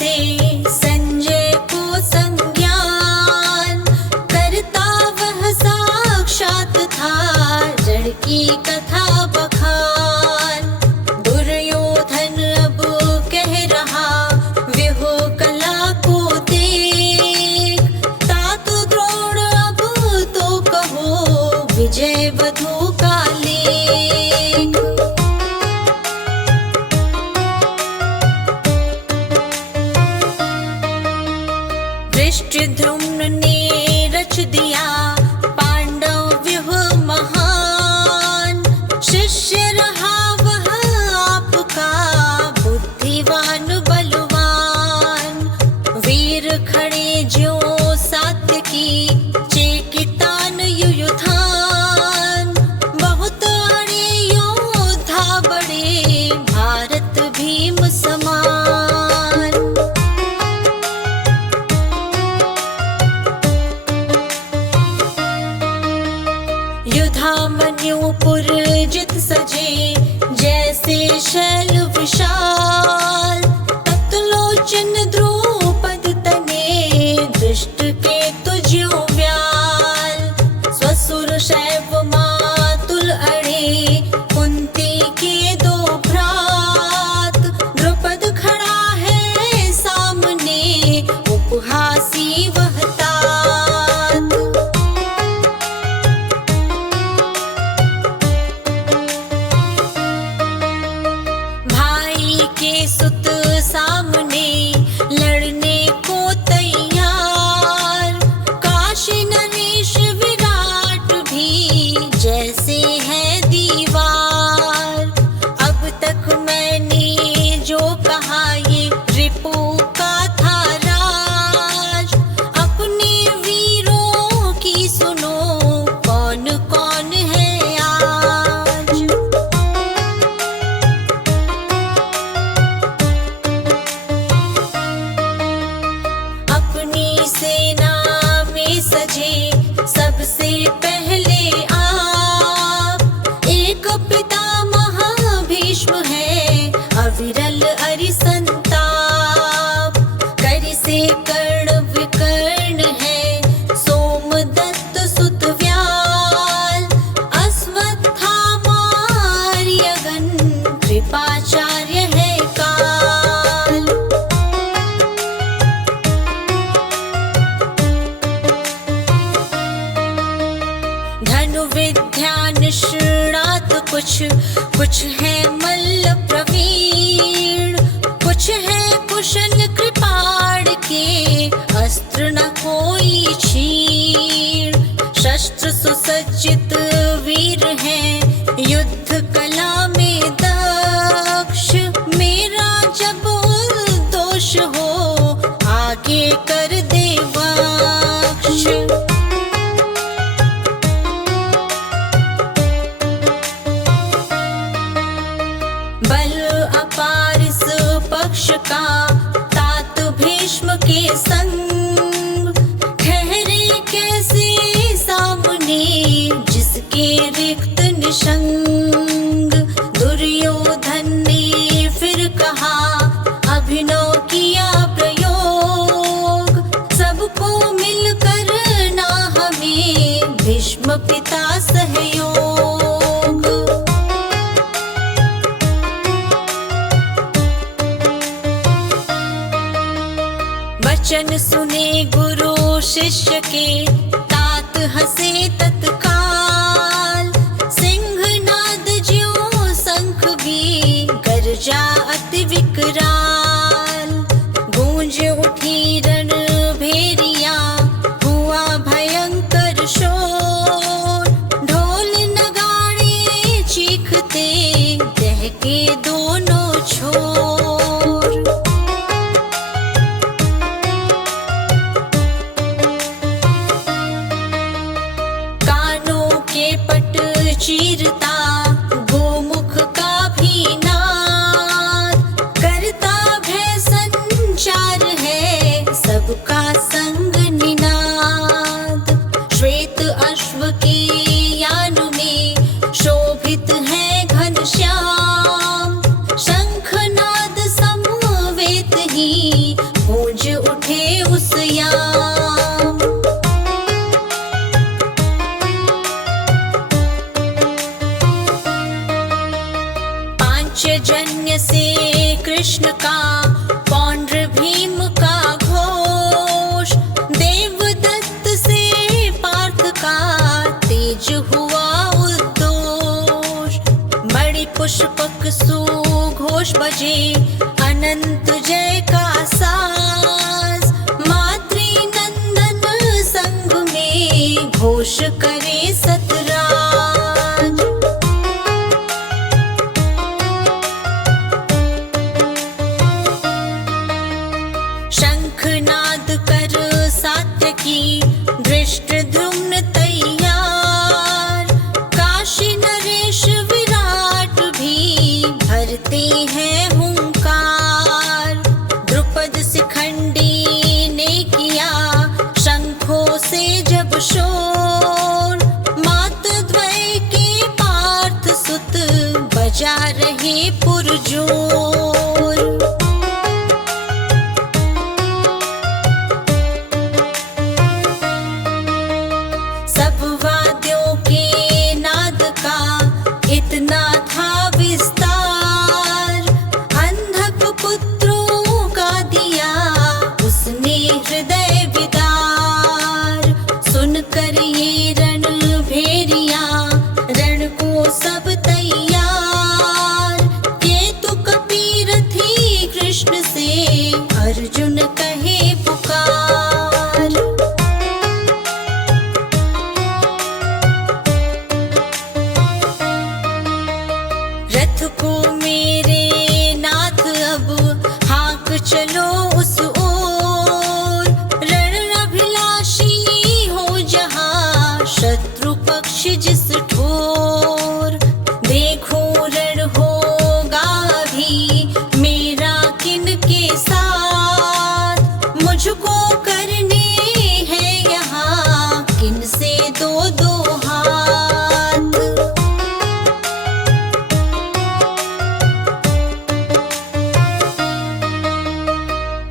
से संजय को संज्ञान, करता वह साक्षात था जड़ की कथा बखान। दुर्योधन अब कह रहा व्यूह कला को देख, तात द्रोण अब तो कहो विजय वधु का लेख। धृष्टद्युम्न ने रच दिया पांडव व्यूह महान, शिष्य रहा वह आपका बुद्धिवान बलवान। वीर खड़े ज्यों सात्यकी चेकितान युयुधान, बहुत अड़े योद्धा बड़े भारत भीम समान। युधामन्युपुर जित सजे जैसे शैल विशाल, तप्तलोचन द्रौपद तने दृष्ट केतु ज्यों व्याल। स्वसुर शैव मातुल अड़े कुंती के दो भ्रात, द्रुपद खड़ा है सामने उपहासी वह तात। के सुत सामने लड़ने को तैयार, काशी नरेश विराट भी जैसे है दीवार। अब तक मैंने जो कहा ये रिपु का था राज, अपने वीरों की सुनो कौन कौन है आज। सेना में सजे सबसे पहले आप, एक पितामह भीष्म है अविरल अरिसंताप। कर से कर्ण विकर्ण है सोमदत्त सुत व्याल, अश्वत्थामा आर्यगन कृपाचार्य है काल। धनु विद्या निष्णात कुछ, कुछ है मल्ल प्रवीण, कुछ है कुशल कृपाण के अस्त्र न कोई छीण। शस्त्र सुसज्जित वीर है युद्ध कला में दक्ष, मेरा जब दोष हो आगे कर दे बख्श। बल अपार इस पक्ष का तात भीष्म के संग, ठहरे कैसे सामने जिसके रिक्त निशंग। दुर्योधन ने फिर कहा अभिनव किया प्रयोग, सबको मिलकर ना हमें भीष्म पिता सहयोग। वचन सुने गुरु शिष्य के तात हंसे तत्काल, सिंहनाद ज्यों शंख भी गर्जा अति विकराल। गूंज उठी रणभेरिया हुआ भयंकर शोर, ढोल नगाड़े चीखते दहके दोनों छोर। चीरता गोमुख का भी नाद, करता भय संचार है सबका संग निनाद। श्वेत अश्व के यान में शोभित है घनश्याम, शंखनाद घोष बजे अनंत जय का साज, मातृनंदन संग में घोष करे सतराज। शंखनाद कर सात्यकी दृष्टद्युम्न तैयार, काशी नरेश विराट भी भरते हैं हुंकार। द्रुपद शिखंडी ने किया शंखों से जब शोर, मातद्वय के पार्थ सुत बजा रहे पुरजोर। सब वाद्यों के नाद का इतना था विस्तार, अंधक पुत्रों का दिया उसने हृदय विदार। सुनकर ये रण भेरिया रण को सब तैयार, केतु कपीरथी कृष्ण से अर्जुन कहे पुकार। रथ को मेरे नाथ अब हाँक चलो उस ओर, रण अभिलाषी हो जहाँ शत्रु पक्ष जिस ठोर। देखो रण होगा भी मेरा किनके साथ, मुझको करने हैं यहाँ किनसे दो दो हाथ।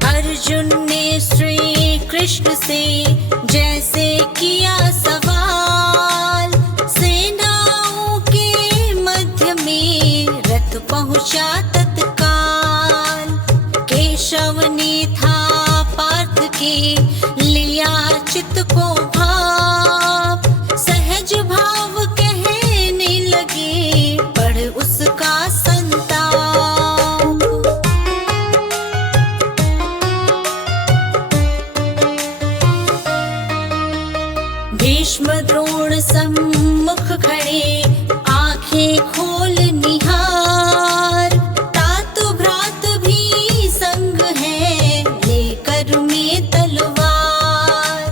अर्जुन ने श्री कृष्ण से जैसे किया सवाल, सेनाओं के मध्य में रथ पहुंचा तत्काल। केशव ने था पार्थ के लिया चित्त को भाप, सहज भाव कहने लगे बढ़ उसका संताप। भीष्म द्रोण सम्मुख खड़े आंखें खोल निहार, तात भ्रात भी संग है लेकर में तलवार।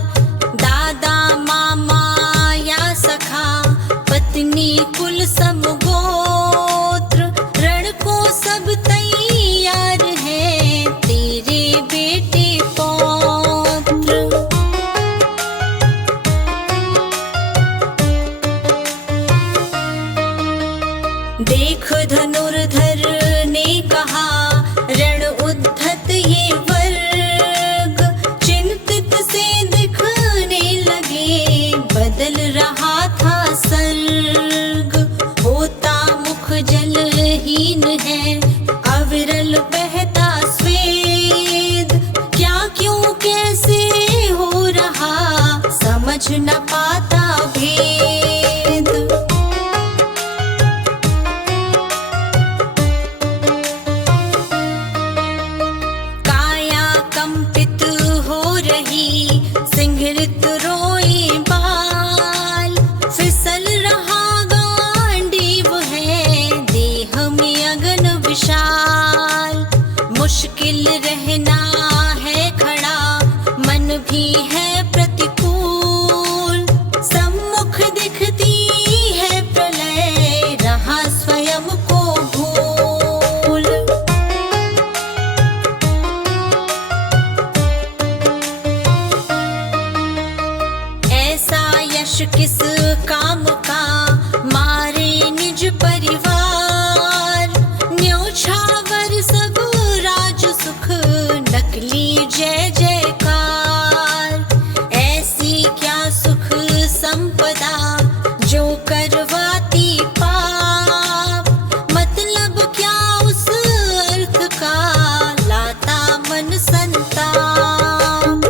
दादा मामा या सखा पत्नी कुल समगोत्र, रण को सब तैयार है तेरे बेटे पौत्र। देख धनुर्धर ने कहा रण उद्धत ये वर्ग, चिंतित से दिखने लगे बदल रहा था सर्ग। होता मुख जलहीन है अविरल बहता स्वेद, क्या क्यों कैसे हो रहा समझ न पाता भेद। कंपित हो रही सिंहरित रोए बाल, फिसल रहा गांडीव है देह में अगन विशाल। मुश्किल रहना है खड़ा मन भी है प्रतिकूल, सम्मुख दिखती है प्रलय रहा स्वयं को भूल। यश किस काम का मारे निज परिवार, न्योछावर सब राज सुख नकली जय जयकार। ऐसी क्या सुख संपदा जो करवाती पाप, मतलब क्या उस अर्थ का लाता मन संताप।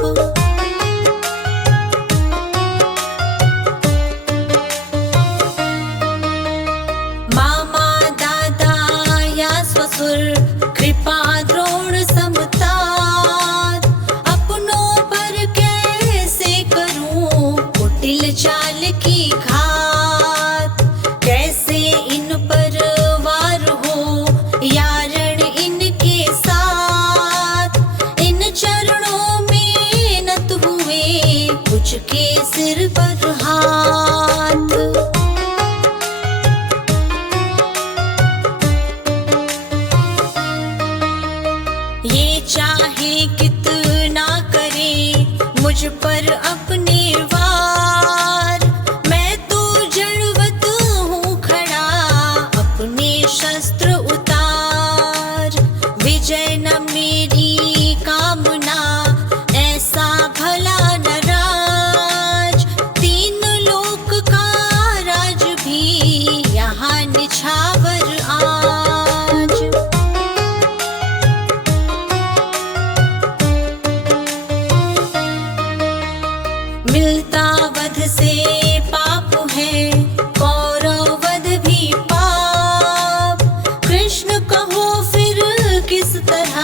मुझ पर अपने वार। मैं तो जड़वत हूँ खड़ा, अपने शस्त्र उतार। विजय न मेरी कामना, ऐसा भला न राज। तीन लोक का राज भी यहाँ निछावर आज। मिलता वध से पाप है, कौरव वध भी पाप। कृष्ण कहो फिर किस तरह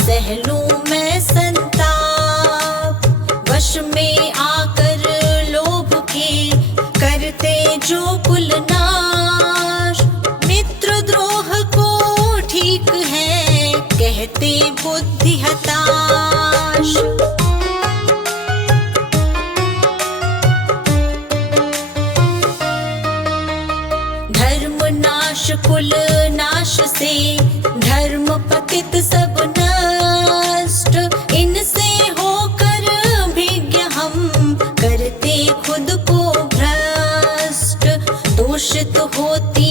सह लूं मैं संताप। वश में आकर लोभ के करते जो कुल नाश। मित्र द्रोह को ठीक है, कहते बुद्धि हताश। धर्म नाश कुल नाश से, धर्म पतित सब नष्ट। इनसे होकर भिज्ञ हम, करते खुद को भ्रष्ट। दूषित होती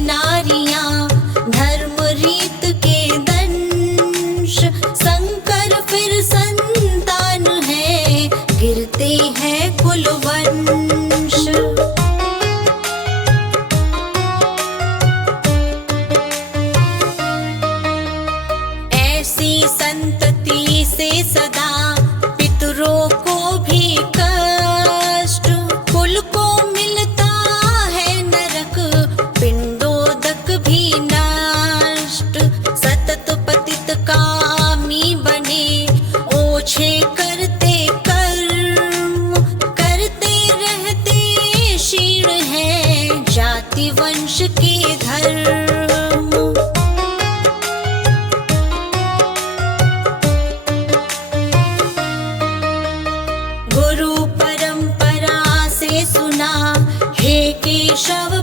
नारियां, धर्म रीत के दंश। संकर फिर संतान है, गिरते हैं कुल वंश। ऐसी संतति से सदा पितरों को भी कष्ट। कुल को मिलता है नरक, पिंडोदक भी नष्ट। सतत पतित कामी बने, ओछे करते कर्म। करते रहते क्षीण है, जाति वंश के धर्म। गुरु परंपरा से सुना, हे केशव